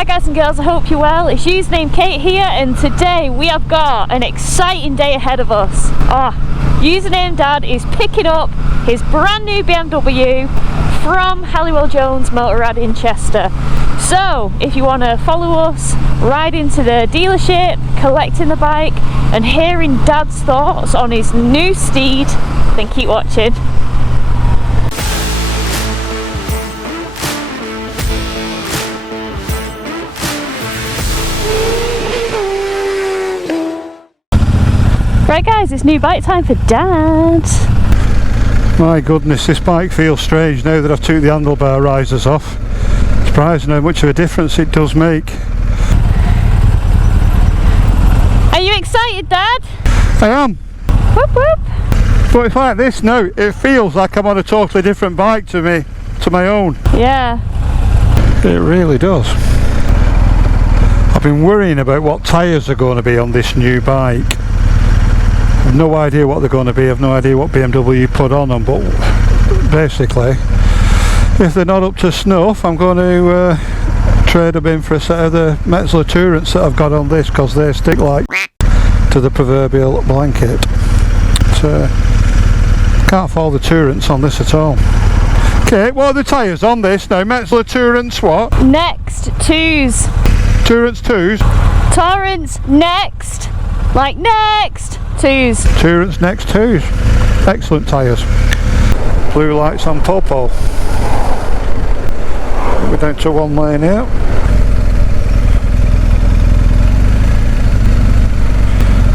Hi guys and girls, I hope you're well. It's Usernamekate here, and today we have got an exciting day ahead of us. Usernamedad is picking up his brand new BMW from Halliwell Jones Motorrad in Chester. So if you want to follow us, ride into the dealership, collecting the bike and hearing Dad's thoughts on his new steed, then keep watching. Right guys, it's new bike time for Dad. My goodness, this bike feels strange now that I've took the handlebar risers off. Surprising how much of a difference it does make. Are you excited, Dad? I am. Whoop whoop. But it's like this now, it feels like I'm on a totally different bike to my own. Yeah. It really does. I've been worrying about what tyres are going to be on this new bike. I've no idea what they're going to be, I've no idea what BMW put on them, but basically if they're not up to snuff, I'm going to trade them in for a set of the Metzeler Tourants that I've got on this, because they stick like to the proverbial blanket. Can't follow the Tourants on this at all. Okay, what are the tyres on this now? Metzeler Tourants what? Next 2s. Tourants 2s? Torrents next. Like next 2s. Tourants next 2s. Excellent tyres. Blue lights on Popo. We're down to one lane here.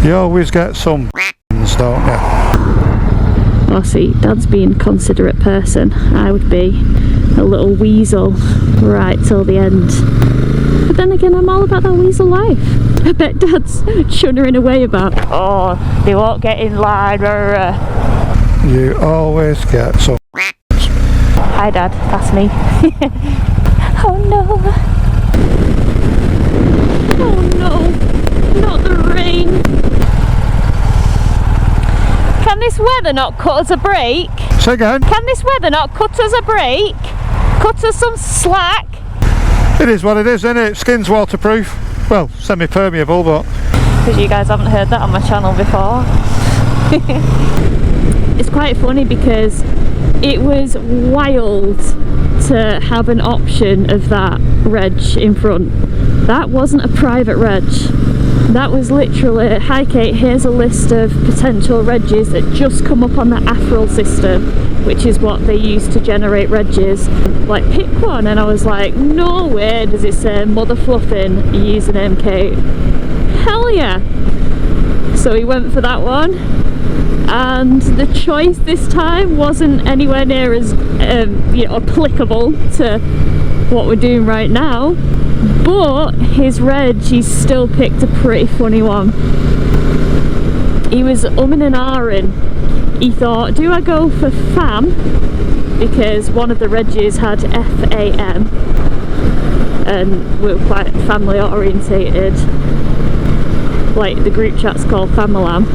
You always get some don't you? Oh, see, Dad's being a considerate person. I would be a little weasel right till the end. But then again, I'm all about that weasel life. I bet Dad's shuddering away about, oh, they won't get in line. You always get some. Hi Dad, that's me. Oh no. Oh no, not the rain. Can this weather not cut us a break? Say again? Can this weather not cut us a break? Cut us some slack? It is what it is, isn't it? Skin's waterproof. Well, semi-permeable, but... Because you guys haven't heard that on my channel before. It's quite funny because it was wild to have an option of that reg in front. That wasn't a private reg. That was literally, hi Kate, here's a list of potential regs that just come up on the AFRL system, which is what they use to generate regs. Like, pick one, and I was like, no way does it say mother fluffing username Kate. Hell yeah! So we went for that one, and the choice this time wasn't anywhere near as applicable to what we're doing right now, but his reg, he's still picked a pretty funny one. He was umming and ahhing. He thought, do I go for FAM, because one of the regs had FAM and we're quite family orientated, like the group chat's called Famalam.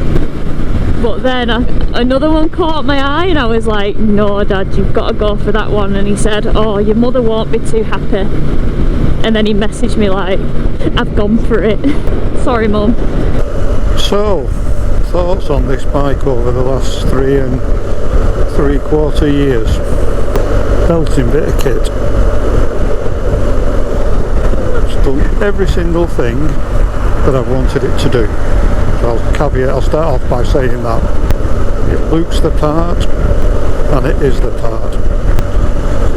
But then another one caught my eye and I was like, no Dad, you've got to go for that one. And he said, oh, your mother won't be too happy. And then he messaged me like, I've gone for it. Sorry Mum. So, thoughts on this bike over the last 3 3/4 years. Belting bit of kit. It's done every single thing that I've wanted it to do. So I'll start off by saying that it looks the part and it is the part.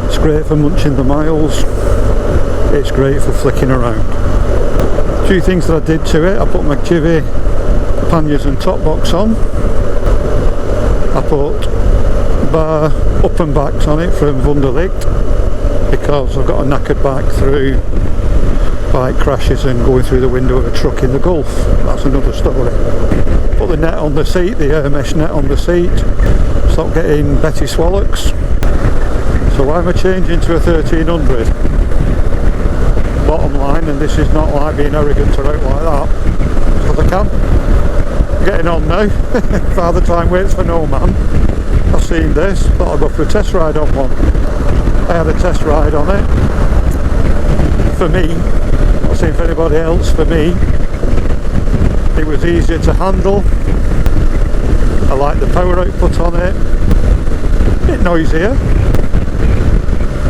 It's great for munching the miles, it's great for flicking around. A few things that I did to it: I put my Jivvy panniers and top box on, I put bar up and backs on it from Wunderlicht, because I've got a knackered back through bike crashes and going through the window of a truck in the Gulf. That's another story. Put the net on the seat, the air mesh net on the seat, stop getting Betty Swallocks. So why am I changing to a 1300? Bottom line, and this is not like being arrogant or out like that, because I can. I'm getting on now. Father time waits for no man. I've seen this, thought I'd go for a test ride on one. I had a test ride on it. For me, Not saying for anybody else, for me it was easier to handle. I like the power output on it, a bit noisier,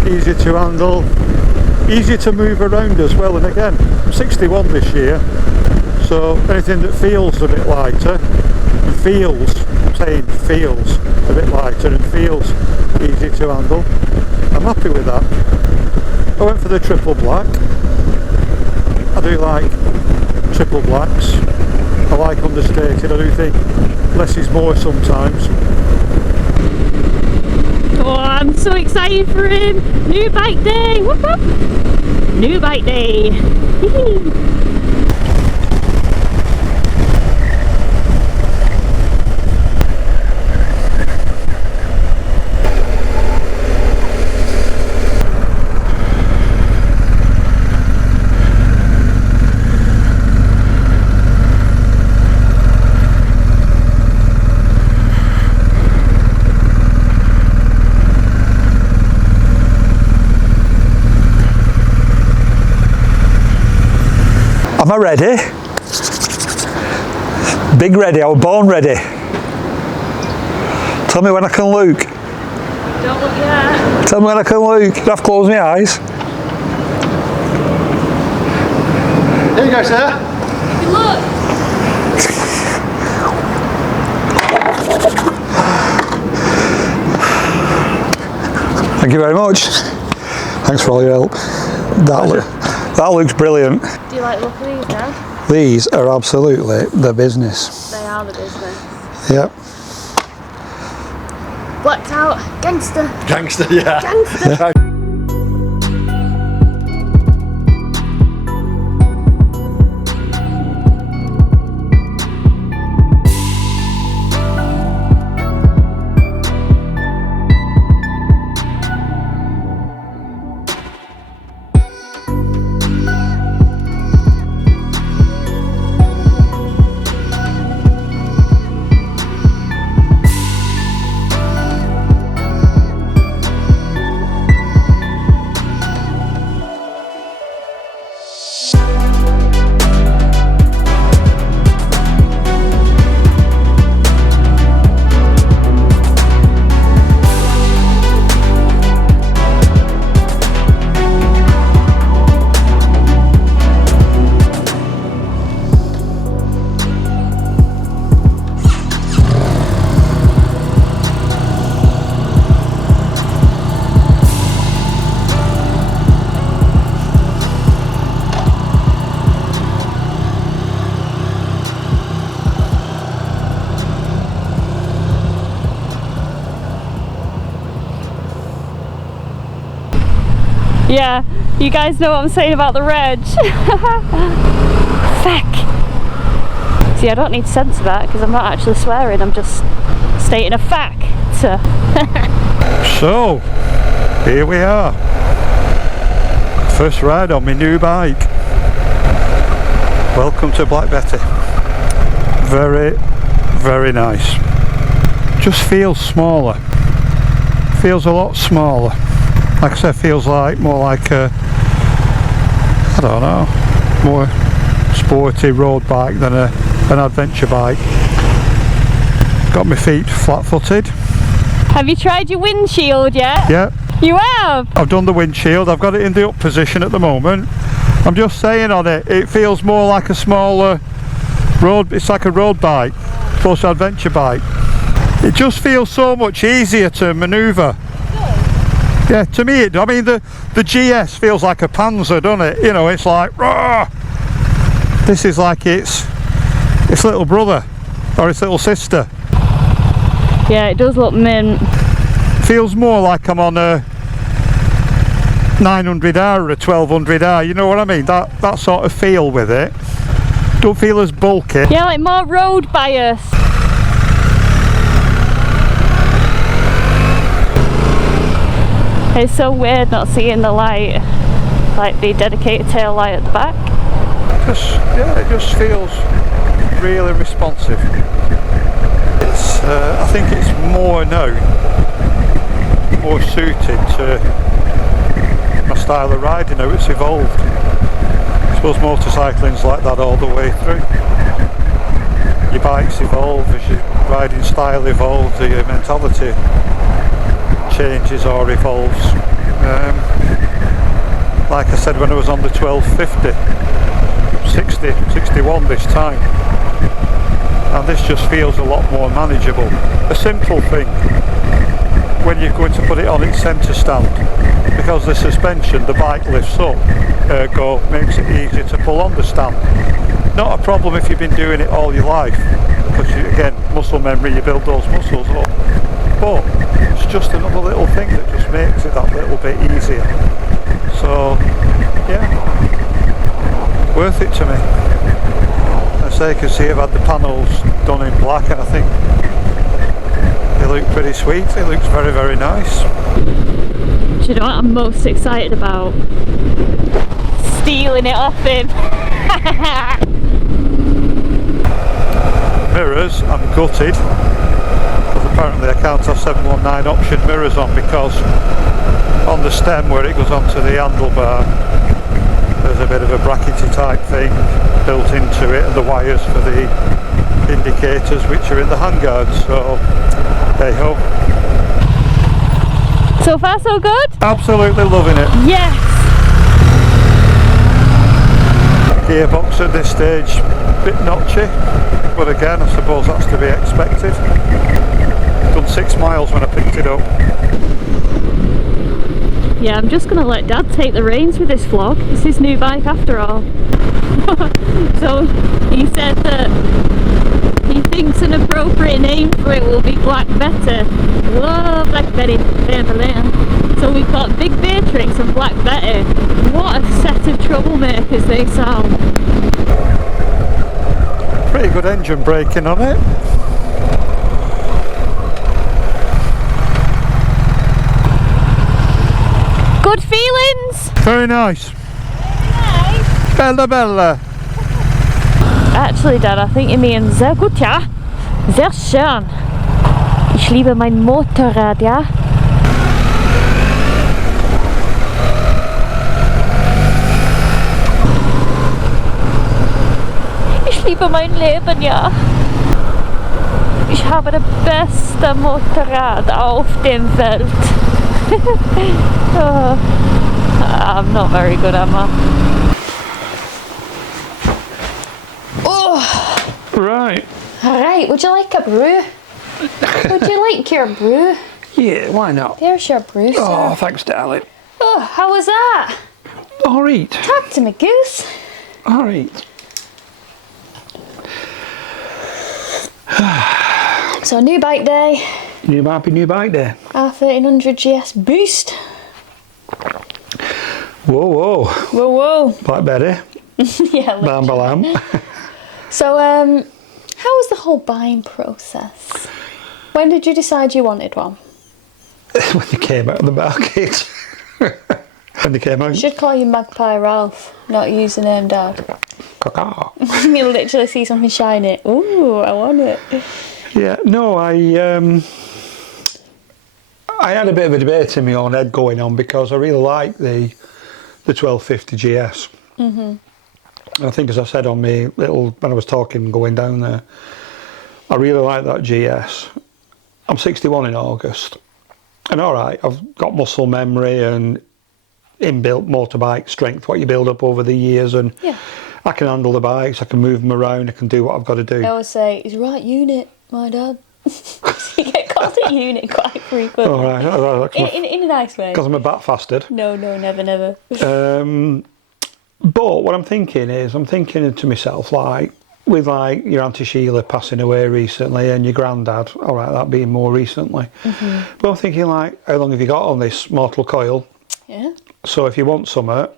easier to handle, easier to move around as well. And again, I'm 61 this year, so anything that feels a bit lighter, I'm saying feels a bit lighter and feels easy to handle, I'm happy with that. I went for the triple black. I do like triple blacks. I like understated. I do think less is more sometimes. Oh, I'm so excited for him! New bike day! Whoop whoop! New bike day! Am I ready? Big ready, I was born ready. Tell me when I can look. Don't look yet. Tell me when I can look. Do I have to close my eyes? There you go, sir. You can look. Thank you very much. Thanks for all your help. That looks brilliant. Do you like the look of these now? These are absolutely the business. They are the business. Yep. Blacked out. Gangster. Gangster, yeah. Gangster. Yeah, you guys know what I'm saying about the reg. Feck. See, I don't need to censor that because I'm not actually swearing, I'm just stating a fact. So, here we are. First ride on my new bike. Welcome to Black Betty. Very, very nice. Just feels smaller. Feels a lot smaller. Like I said, feels like more like a, I don't know, more sporty road bike than an adventure bike. Got my feet flat-footed. Have you tried your windshield yet? Yeah. You have? I've done the windshield. I've got it in the up position at the moment. I'm just saying on it, it feels more like a smaller road. It's like a road bike, opposed to adventure bike. It just feels so much easier to manoeuvre. Yeah, to me, I mean, the GS feels like a Panzer, doesn't it? You know, it's like, rah! This is like its little brother or its little sister. Yeah, it does look mint. Feels more like I'm on a 900R or a 1200R, you know what I mean? That sort of feel with it. Don't feel as bulky. Yeah, like more road bias. It's so weird not seeing the light, like the dedicated tail light at the back. It just feels really responsive. It's, I think it's more now, more suited to my style of riding now. It's evolved. It's suppose motorcycling's like that all the way through. Your bikes evolve as your riding style evolves, your mentality changes or evolves. Like I said when I was on the 1250, 61 this time, and this just feels a lot more manageable. A simple thing, when you're going to put it on its centre stand, because the suspension, the bike lifts up, ergo makes it easier to pull on the stand. Not a problem if you've been doing it all your life, because again, muscle memory, you build those muscles up, but it's just another little thing that just makes it that little bit easier. So yeah, worth it to me. As you can see, I've had the panels done in black, and I think they look pretty sweet. It looks very, very nice. Do you know what I'm most excited about? Stealing it off him. Mirrors, I'm gutted, because apparently I can't have 719 option mirrors on, because on the stem where it goes onto the handlebar there's a bit of a brackety type thing built into it, and the wires for the indicators which are in the handguards, so hey ho. So far so good? Absolutely loving it. Yes! Gearbox at this stage, bit notchy, but again I suppose that's to be expected. Done 6 miles when I picked it up. Yeah, I'm just going to let Dad take the reins with this vlog. It's his new bike after all. So he said that he thinks an appropriate name for it will be Black Betty. Whoa, Black Betty. So we've got Big Beatrix and Black Betty. What a set of troublemakers they sound. Pretty good engine braking on it. Good feelings? Very nice. Nice. Bella bella. Actually, Dad, I think you mean sehr gut, ja? Sehr schön. Ich liebe mein Motorrad, ja? Ich liebe mein Leben, ja? Ich habe das beste Motorrad auf dem Welt. Oh, I'm not very good, am I? Oh! Right. Alright, would you like a brew? Would you like your brew? Yeah, why not? There's your brew, sir. Oh, thanks, darling. Oh, how was that? Alright. Talk to me, goose. Alright. So, new bike day. New bike day. R1300 GS Boost. Whoa, whoa. Whoa, whoa. Black Betty. Yeah, Bam balam. So, how was the whole buying process? When did you decide you wanted one? When they came out of the market. When they came out. You should call you Magpie Ralph, not username Dad. Caca. You literally see something shiny. Ooh, I want it. Yeah, no, I had a bit of a debate in my own head going on, because I really like the 1250 GS. And I think, as I said on my little, when I was talking going down there, I really like that GS. I'm 61 in August, and alright, I've got muscle memory and inbuilt motorbike strength, what you build up over the years, and Yeah. I can handle the bikes, I can move them around, I can do what I've got to do. I always say, he's right unit, my dad. You get called a unit quite frequently. Alright, In a nice way. because I'm a bat bastard. No, never. But what I'm thinking to myself, like, with like your Auntie Sheila passing away recently and your granddad, alright, that being more recently. But I'm thinking, like, how long have you got on this mortal coil? Yeah. So if you want summer,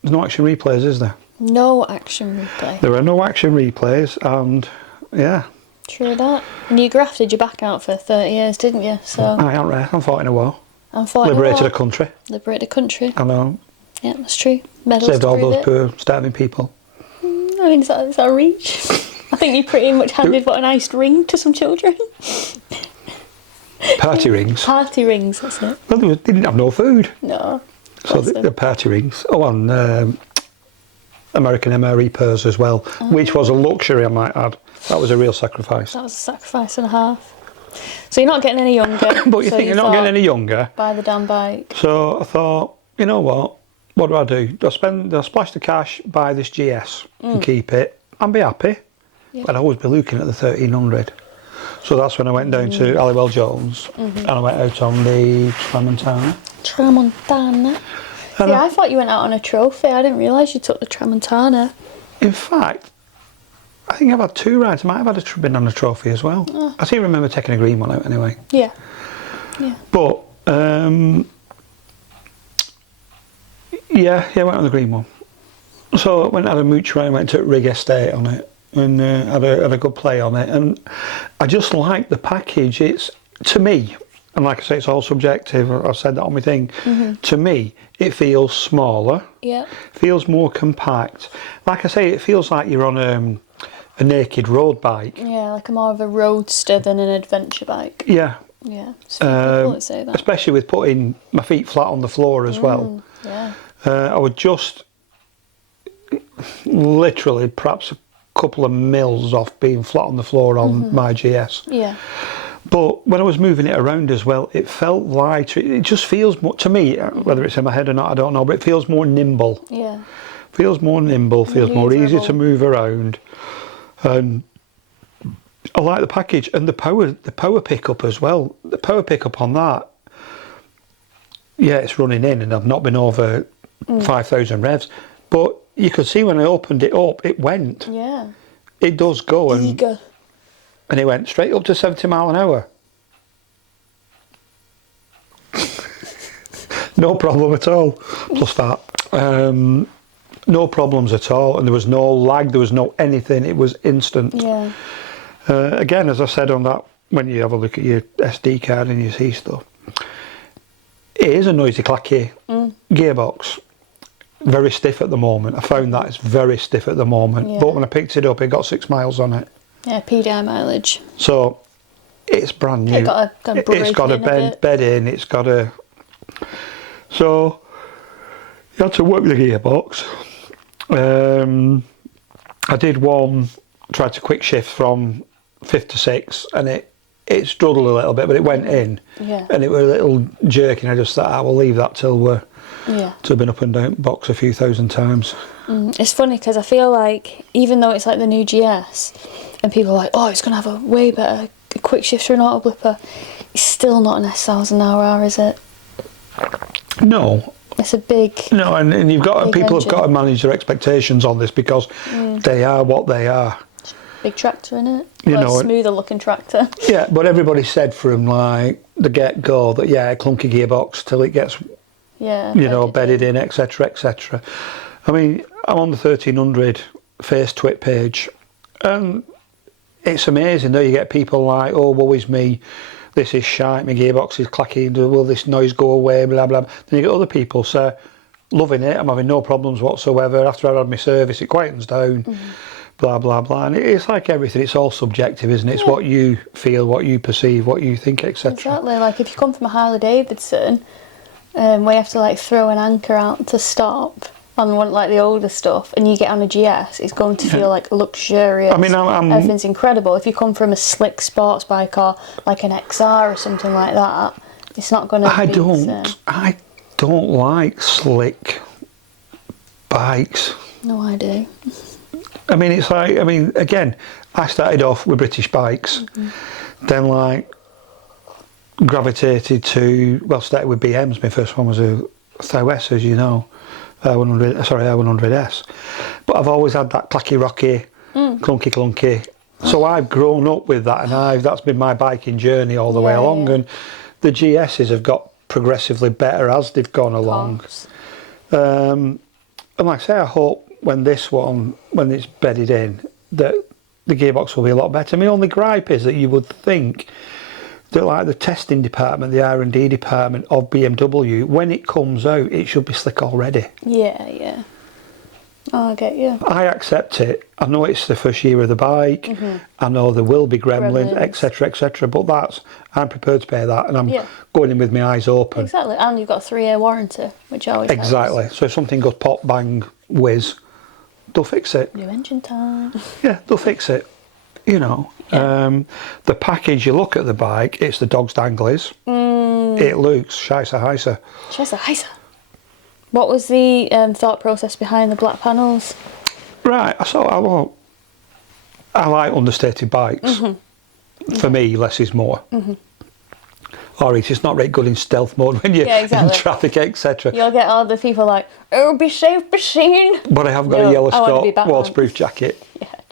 there's no action replays, is there? No action replay. There are no action replays, and yeah. True that. And you grafted your back out for 30 years, didn't you? So I ain't right, I'm fighting a war. I'm fighting Liberated a country. Liberate a country. I know. Yeah, that's true. Medals Saved to all prove those it. poor starving people. I mean, is that a reach? I think you pretty much handed what, an iced ring to some children. Party rings. Party rings, that's it. Well, they didn't have no food. No. So bless the them. party rings. Oh, and American MRE purrs as well, which was a luxury, I might add. That was a real sacrifice. That was a sacrifice and a half. So you're not getting any younger. But you think you're not getting any younger. Buy the damn bike. So I thought, you know what do I do? Do I splash the cash, buy this GS and keep it and be happy? Yeah. But I'd always be looking at the 1300. So that's when I went down to Halliwell Jones and I went out on the Tramontana. Tramontana? See, I thought you went out on a trophy. I didn't realise you took the Tramontana. In fact, I think I've had 2 rides. I might have had been on a trophy as well. Oh. I seem to remember taking a green one out anyway. Yeah. Yeah. But, yeah, I went on the green one. So I went and had a mooch around, went to Rig Estate on it and had a good play on it. And I just like the package. It's, to me, and like I say, it's all subjective. I've said that on my thing. To me, it feels smaller. Yeah. Feels more compact. Like I say, it feels like you're on a naked road bike. Yeah, like more of a roadster than an adventure bike. Yeah. Yeah. So people that say that. Especially with putting my feet flat on the floor as well. Yeah. I would just literally perhaps a couple of mils off being flat on the floor on my GS. Yeah. But when I was moving it around as well, it felt lighter. It just feels more, to me, whether it's in my head or not, I don't know, but it feels more nimble. Yeah. Feels more nimble, feels more easy to move around. And I like the package and the power pickup as well. The power pickup on that, yeah, it's running in and I've not been over 5,000 revs. But you could see when I opened it up, it went. Yeah. It does go. Eager. And it went straight up to 70 mile an hour. No problem at all. Plus that. No problems at all. And there was no lag, there was no anything. It was instant. Yeah. Again, as I said on that, when you have a look at your SD card and you see stuff, it is a noisy, clacky gearbox. Very stiff at the moment. I found that it's very stiff at the moment. Yeah. But when I picked it up, it got 6 miles on it. Yeah, PDI mileage. So it's brand new. It's got a bed in. It's got a. So you had to work the gearbox. I did one. Tried to quick shift from 5th to 6th, and it struggled a little bit, but it went in. Yeah. And it was a little jerky. And I just thought I will leave that till we're. Yeah. To have been up and down box a few thousand times. It's funny because I feel like even though it's like the new GS and people are like, oh, it's going to have a way better quick shifter and auto blipper, it's still not an S1000R, is it? No. It's a big. No, and people have got to manage their expectations on this because they are what they are. Big tractor in it. A smoother looking tractor. Yeah, but everybody said from like the get go that clunky gearbox till it gets. Yeah, bedded in, etc., etc. I mean, I'm on the 1300 Face Twit page, and it's amazing though. You get people like, "Oh, woe is me, this is shite. My gearbox is clacky. Will this noise go away?" Blah blah. Then you get other people say, "Loving it. I'm having no problems whatsoever. After I've had my service, it quietens down." Blah blah blah. And it's like everything. It's all subjective, isn't it? It's what you feel, what you perceive, what you think, etc. Exactly. Like if you come from a Harley Davidson. Where you have to like throw an anchor out to stop on one like the older stuff, and you get on a GS, it's going to feel like luxurious. I mean, everything's incredible. If you come from a slick sports bike or like an XR or something like that, it's not going to. I don't like slick bikes. No, I do. I mean, it's like again, I started off with British bikes, then like. Gravitated to started with BMs. My first one was a ThowS, as you know, R100S. But I've always had that clacky rocky, clunky. So I've grown up with that, and that's been my biking journey all the way along. And the GSs have got progressively better as they've gone along. And like I say, I hope when it's bedded in, that the gearbox will be a lot better. My only gripe is that you would think. That like the testing department, the R&D department of BMW, when it comes out, it should be slick already. Yeah. Oh, I get you. I accept it. I know it's the first year of the bike. I know there will be gremlins, etc., but I'm prepared to pay that, and I'm going in with my eyes open. Exactly, and you've got a 3-year warranty, which always helps. So if something goes pop, bang, whiz, they'll fix it. New engine time. Yeah, they'll fix it. You know, the package, you look at the bike, it's the dog's danglies. It looks scheisse heisse. Scheisse heisse. What was the thought process behind the black panels? Right, I like understated bikes. For me, less is more. Or it's not very good in stealth mode when you're in traffic, etc. You'll get all the people like, oh, be safe, be seen. But I have got a yellow Scott waterproof jacket.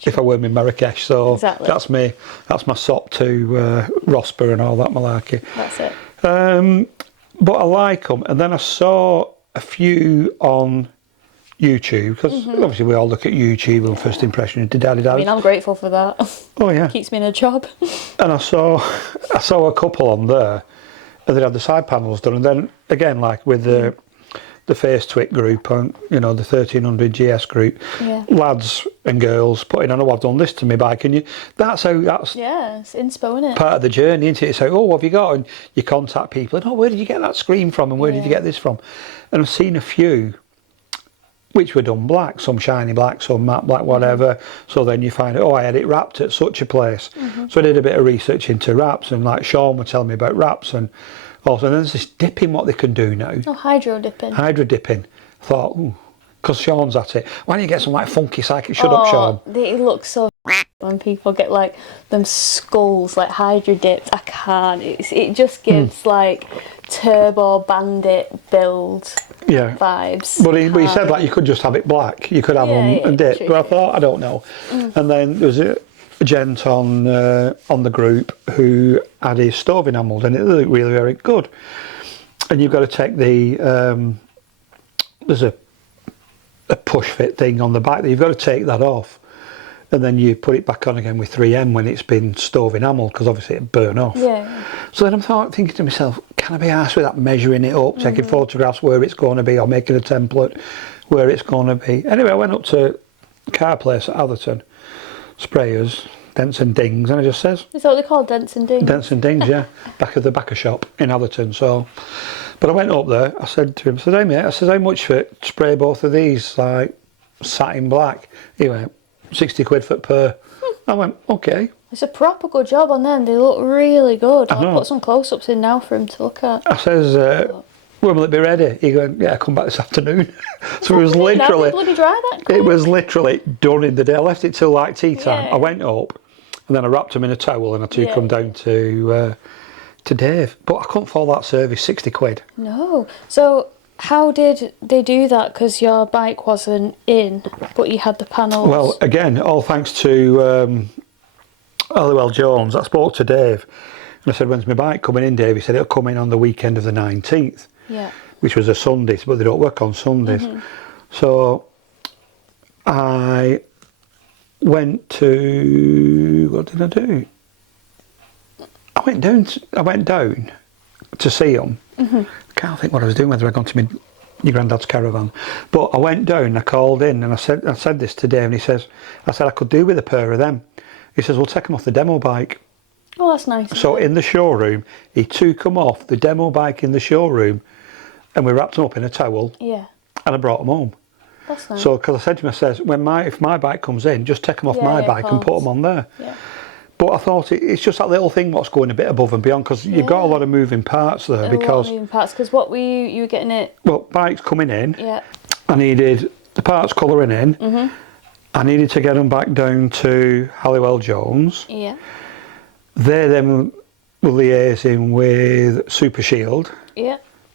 If I were in Marrakesh, so that's my SOP to Rosper and all that malarkey. That's it. But I like them, and then I saw a few on YouTube, because obviously we all look at YouTube and first impression into daddy. I mean, I'm grateful for that. Oh yeah, keeps me in a job. And I saw a couple on there, and they had the side panels done, and then again, like with the Face Twit group and the 1300 GS group, lads and girls putting on, oh, I've done this to my bike, and that's it's inspo, isn't it? Part of the journey, isn't it? It's like, oh, what have you got? And you contact people, and oh, where did you get that screen from, and where did you get this from? And I've seen a few which were done black, some shiny black, some matte black, whatever. So then you find, oh, I had it wrapped at such a place. So I did a bit of research into wraps, and like Sean would tell me about wraps, and also there's this dipping what they can do now. Oh, hydro dipping. Hydro dipping. I thought, ooh, because Sean's at it. Why don't you get some like funky psychic? Shut up, Sean. It looks so when people get like them skulls like hydro dipped. I can't. It just gives like turbo bandit build vibes. But he said like you could just have it black. You could have them and dip. But I thought, I don't know. And then there was a gent on the group who had his stove enamelled, and it looked really, very good. And you've got to take the there's a push fit thing on the back. You've got to take that off, and then you put it back on again with 3M when it's been stove enamelled, because obviously it burn off. So then I'm thinking to myself, can I be arsed with that, measuring it up, taking photographs where it's going to be, or making a template where it's going to be. Anyway, I went up to a car place at Atherton, sprayers, dents and dings, and I just says, is that what they call dents and dings? Dents and dings, yeah. Back of the backer shop in Atherton. So, but I went up there, I said to him, I said, hey mate, I said, how much for it to spray both of these, like satin black? He went, 60 quid for per. I went, okay. It's a proper good job on them. They look really good. I'll put some close-ups in now for him to look at. I says, when will it be ready? He went, yeah, come back this afternoon. So it was literally, bloody dry that quick. It was literally done in the day. I left it till like tea time. I went up, and then I wrapped them in a towel, and I took them down to Dave. But I couldn't fall that service, 60 quid. No. So how did they do that? Because your bike wasn't in, but you had the panels. Well, again, all thanks to Halliwell Jones. I spoke to Dave, and I said, when's my bike coming in, Dave? He said, it'll come in on the weekend of the 19th. Which was a Sunday, but they don't work on Sundays. So I went to, what did I do? I went down to see them. I can't think what I was doing, whether I'd gone to your granddad's caravan. But I went down, I called in, and I said this to Dave, and he says, I said I could do with a pair of them. He says, we'll take them off the demo bike. Oh, that's nice. So in the showroom, he took them off the demo bike in the showroom, and we wrapped them up in a towel. And I brought them home. That's nice. So, because I said to him, I says, if my bike comes in, just take them off my bike and put them on there. But I thought it's just that little thing what's going a bit above and beyond, because you've got a lot of moving parts there. Because what were you were getting it? Well, bikes coming in. I needed the parts colouring in. I needed to get them back down to Halliwell Jones. They then were liaising with Super Shield.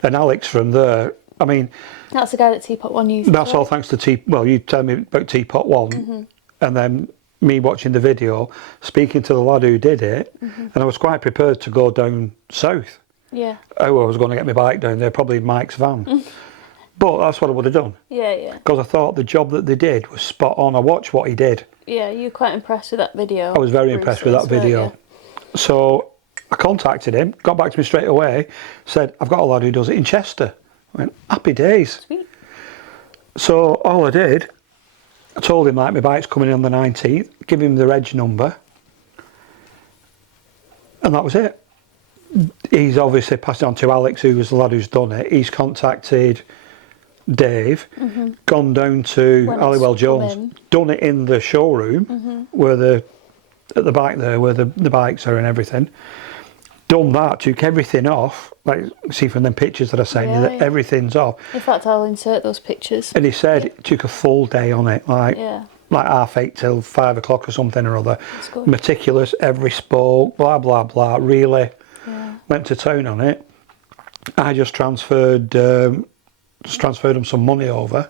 And Alex from there, I mean, that's the guy that Teapot One used. That's all thanks to well, you tell me about Teapot One, and then me watching the video, speaking to the lad who did it, and I was quite prepared to go down south. Oh, I was going to get my bike down there, probably Mike's van. But that's what I would have done. Because I thought the job that they did was spot on. I watched what he did. You were quite impressed with that video. I was very impressed with that video. So I contacted him, got back to me straight away, said, I've got a lad who does it in Chester. I went, happy days. Sweet. So all I did, I told him like my bike's coming in on the 19th, give him the reg number, and that was it. He's obviously passed it on to Alex, who was the lad who's done it. He's contacted Dave, gone down to When Halliwell it's come Jones, in. done it in the showroom where at the back there where the bikes are and everything. Done that, took everything off. Like see from them pictures that I sent you, that everything's off. In fact, I'll insert those pictures. And he said it took a full day on it, like 8:30 till 5 o'clock or something or other. That's good. Meticulous, every spoke, blah blah blah. Really went to town on it. I just transferred them some money over.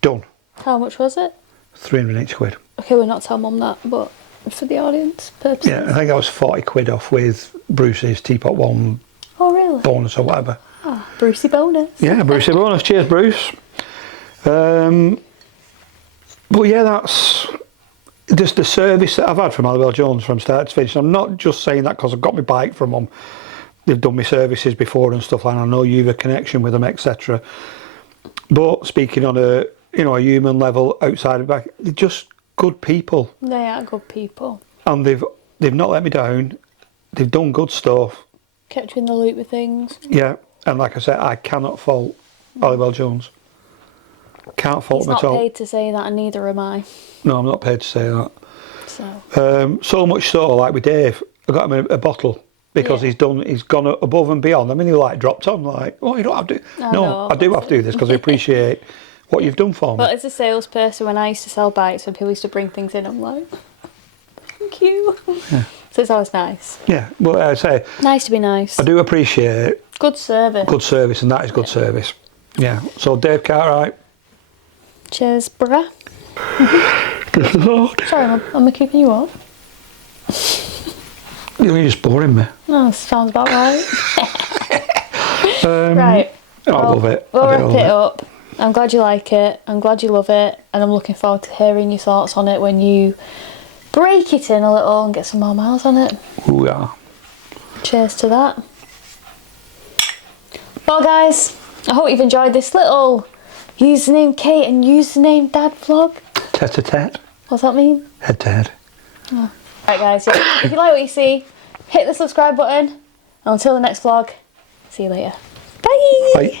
Done. How much was it? 380 quid. Okay, we're not telling Mum that, but for the audience purposes. Yeah, I think I was 40 quid off with Bruce's Teapot One Oh, really? bonus or whatever. Oh, Brucey bonus. Yeah, Brucey bonus. Cheers, Bruce. But yeah, that's just the service that I've had from Halliwell Jones from start to finish. I'm not just saying that because I've got my bike from them. They've done my services before and stuff like that. I know you've a connection with them, etc. But speaking on a human level outside of back, they're just good people. They are good people. And they've not let me down. They've done good stuff. Kept you in the loop with things. Yeah, and like I said, I cannot fault Halliwell Jones. Can't fault He's them not at all. paid to say that, and neither am I. No, I'm not paid to say that. So. So much so, like with Dave, I got him a bottle because he's gone above and beyond. I mean, he like dropped on, like, oh, you don't have to. No, I do have to do this because I appreciate what you've done for me. But as a salesperson, when I used to sell bikes, when people used to bring things in, I'm like, thank you. Yeah. So it's always nice. Yeah, well, I say, Nice to be nice. I do appreciate Good service. good service, and that is good service. Yeah, so Dave Cartwright. Cheers, bruh. Good Lord. Sorry, am I keeping you up? You're just boring me. No, sounds about right. Right. I love it. We'll I wrap do it love up. I'm glad you like it. I'm glad you love it. And I'm looking forward to hearing your thoughts on it when you break it in a little and get some more miles on it. Ooh, yeah. Cheers to that. Well, guys, I hope you've enjoyed this little Usernamekate and Usernamedad vlog. Tete-a-tete. What's that mean? Head to head. Oh. Right, guys, yeah, if you like what you see, hit the subscribe button. And until the next vlog, see you later. Bye! Bye.